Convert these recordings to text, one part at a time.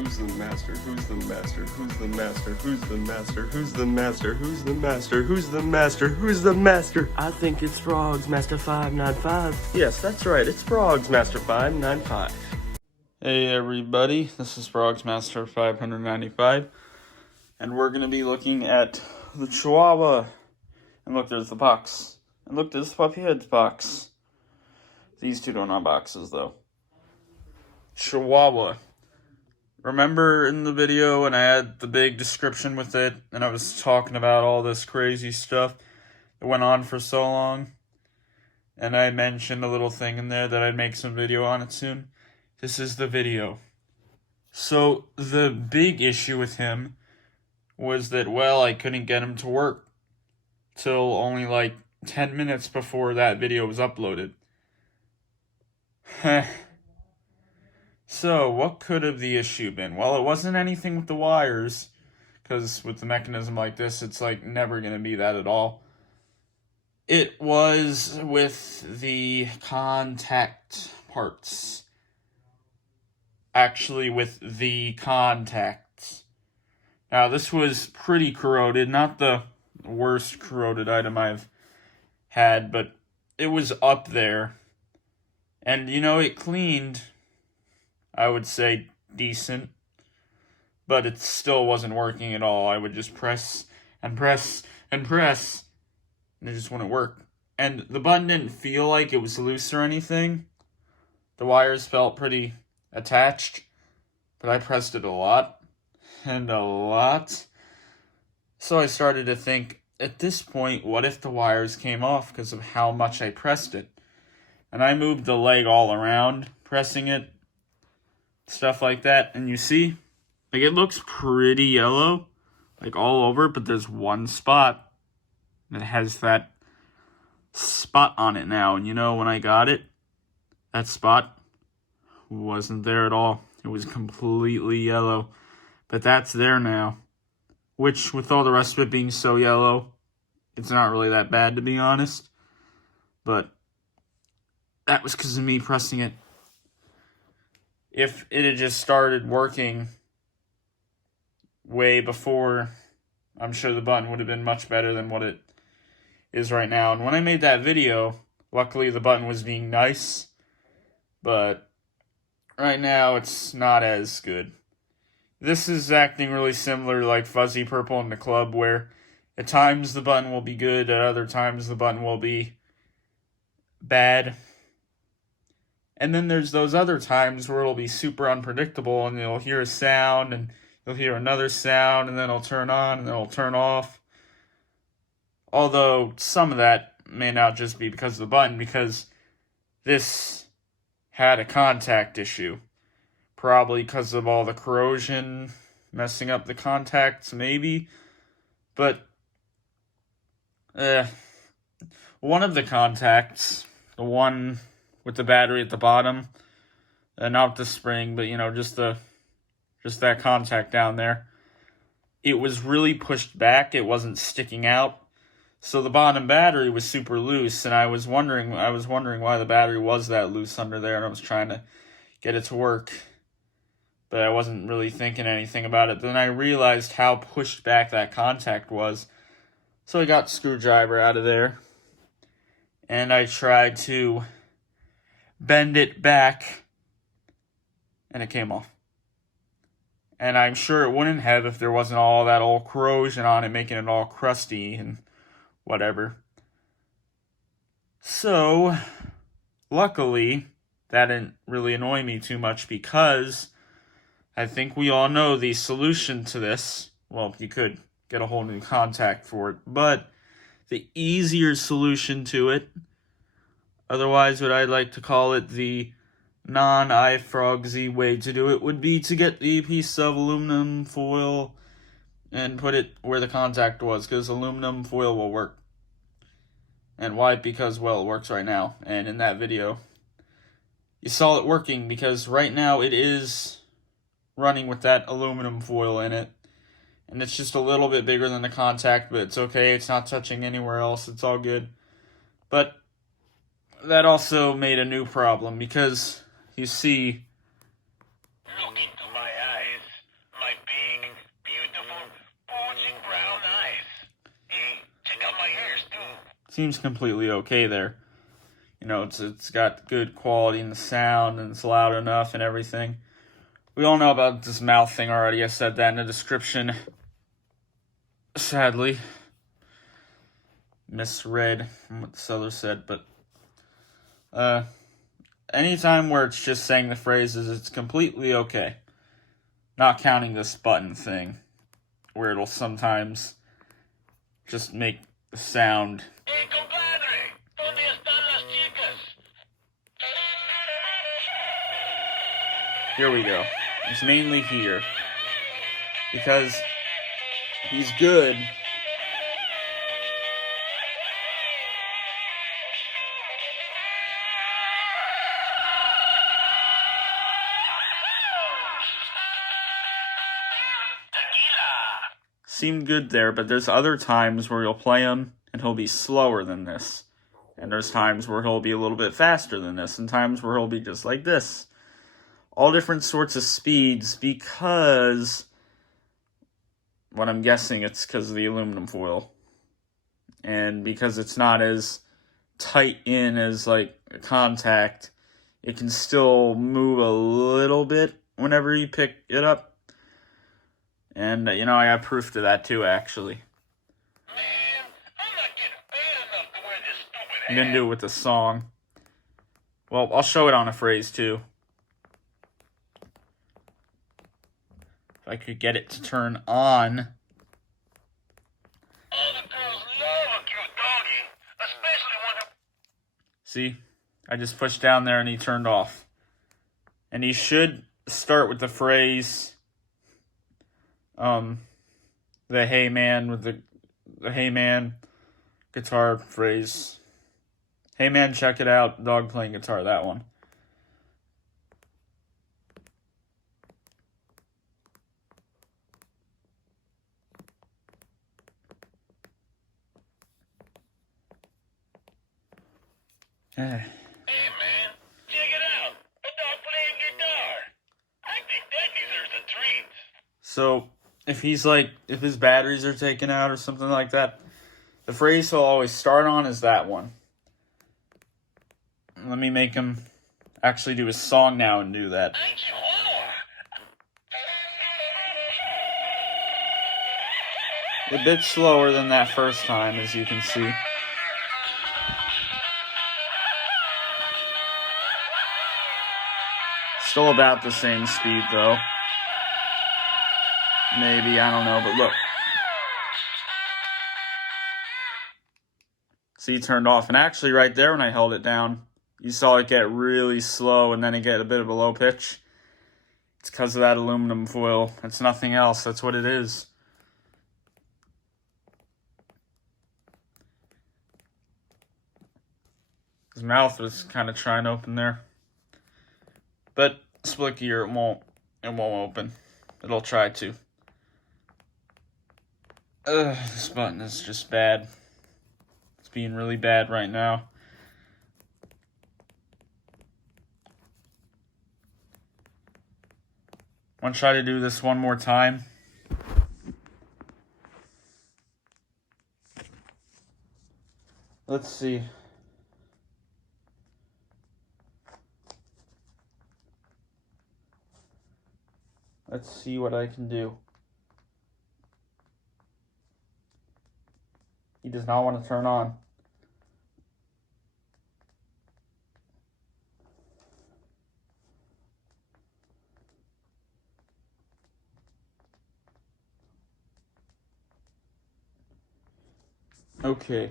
Who's the master? Who's the master? Who's the master? Who's the master? Who's the master? Who's the master? Who's the master? Who's the master? I think it's Frogs Master 595. Yes, that's right. It's Frogs Master 595. Hey everybody, this is Frogs Master 595, and we're going to be looking at the Chihuahua. And look, there's the box. And look, there's the puppy head's box. These two don't have boxes, though. Chihuahua. Remember in the video when I had the big description with it, and I was talking about all this crazy stuff that went on for so long? And I mentioned a little thing in there that I'd make some video on it soon. This is the video. So, the big issue with him was that, well, I couldn't get him to work till only like 10 minutes before that video was uploaded. So, what could have the issue been? Well, it wasn't anything with the wires, because with the mechanism like this, it's like never going to be that at all. It was with the contact parts. Actually, with the contacts. Now, this was pretty corroded, not the worst corroded item I've had, but it was up there. And, you know, it cleaned, I would say, decent, but it still wasn't working at all. I would just press and press and press, and it just wouldn't work. And the button didn't feel like it was loose or anything. The wires felt pretty attached, but I pressed it a lot and a lot. So I started to think, at this point, what if the wires came off because of how much I pressed it? And I moved the leg all around, pressing it, stuff like that. And you see, like, it looks pretty yellow, like all over, but there's one spot that has that spot on it now. And you know, when I got it, that spot wasn't there at all. It was completely yellow. But that's there now. Which, with all the rest of it being so yellow, it's not really that bad, to be honest. But that was because of me pressing it. If it had just started working way before, I'm sure the button would have been much better than what it is right now. And when I made that video, luckily the button was being nice. But right now, it's not as good. This is acting really similar to like Fuzzy Purple in the club, where at times the button will be good, at other times the button will be bad. And then there's those other times where it'll be super unpredictable, and you'll hear a sound, and you'll hear another sound, and then it'll turn on, and then it'll turn off. Although some of that may not just be because of the button, because this had a contact issue. Probably because of all the corrosion messing up the contacts, maybe. But, one of the contacts, the one with the battery at the bottom, not the spring, but, you know, just that contact down there, it was really pushed back. It wasn't sticking out. So the bottom battery was super loose, and I was wondering why the battery was that loose under there, and I was trying to get it to work. But I wasn't really thinking anything about it. Then I realized how pushed back that contact was. So I got the screwdriver out of there, and I tried to bend it back, and it came off. And I'm sure it wouldn't have if there wasn't all that old corrosion on it, making it all crusty and whatever. So, luckily, that didn't really annoy me too much, because I think we all know the solution to this. Well, you could get a whole new contact for it, but the easier solution to it, otherwise what I'd like to call it the non-iFrogsy way to do it, would be to get the piece of aluminum foil and put it where the contact was, because aluminum foil will work. And why? Because, well, it works right now. And in that video, you saw it working, because right now it is running with that aluminum foil in it. And it's just a little bit bigger than the contact, but it's okay. It's not touching anywhere else. It's all good. But that also made a new problem, because you see, Look into my eyes. seems completely okay there. You know, it's got good quality in the sound, and it's loud enough and everything. We all know about this mouth thing already. I said that in the description. Sadly, misread what the seller said, but anytime where it's just saying the phrases, it's completely okay. Not counting this button thing, where it'll sometimes just make the sound. Here we go. It's mainly here. Because he's good. Seemed good there, but there's other times where you'll play him and he'll be slower than this. And there's times where he'll be a little bit faster than this, and times where he'll be just like this. All different sorts of speeds, because what I'm guessing it's because of the aluminum foil. And because it's not as tight in as like a contact, it can still move a little bit whenever you pick it up. And, you know, I got proof to that too, actually. Man, I'm not getting paid enough to wear this stupid I'm gonna do it with the song. Well, I'll show it on a phrase too. If I could get it to turn on. All the girls love a cute doggy, especially when See? I just pushed down there and he turned off. And he should start with the phrase, the hey man, with the hey man guitar phrase. Hey man, check it out, dog playing guitar, that one. Hey man, check it out. A dog playing guitar. I think that deserves a treat. So, if his batteries are taken out or something like that, the phrase he'll always start on is that one. Let me make him actually do his song now and do that. I'm Chihuahua. A bit slower than that first time, as you can see. Still about the same speed, though. Maybe, I don't know, but look. See, it turned off. And actually, right there, when I held it down, you saw it get really slow and then it get a bit of a low pitch. It's because of that aluminum foil. It's nothing else. That's what it is. His mouth was kind of trying to open there. But split gear, it won't open. It'll try to. This button is just bad. It's being really bad right now. Want to try to do this one more time? Let's see. Let's see what I can do. He does not want to turn on. Okay.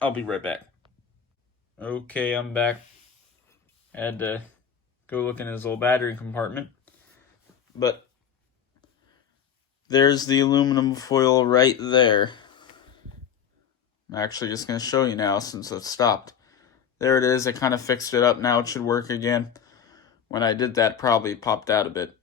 I'll be right back. Okay, I'm back. I had to go look in his old battery compartment. But there's the aluminum foil right there. I'm actually just going to show you now since it stopped. There it is. I kind of fixed it up. Now it should work again. When I did that, probably popped out a bit.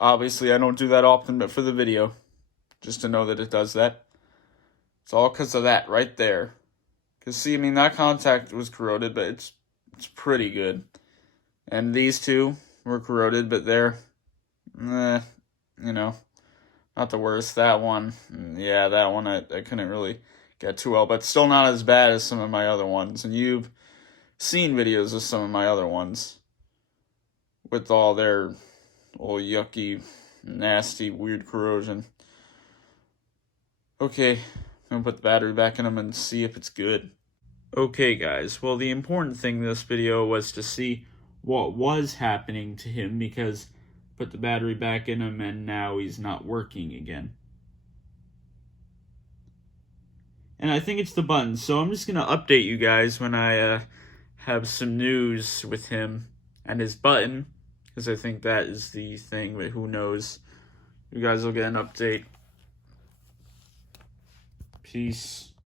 Obviously, I don't do that often, but for the video. just to know that it does that. It's all because of that right there. Because, see, I mean, that contact was corroded, but it's pretty good. And these two were corroded, but they're, you know, not the worst. That one, yeah, that one I couldn't really get too well, but still not as bad as some of my other ones. And you've seen videos of some of my other ones with all their old yucky, nasty, weird corrosion. Okay, I'm gonna put the battery back in them and see if it's good. Okay, guys, well, the important thing in this video was to see what was happening to him, because put the battery back in him and now he's not working again. And I think it's the button, so I'm just gonna update you guys when I have some news with him and his button, because I think that is the thing, but who knows. You guys will get an update. Peace.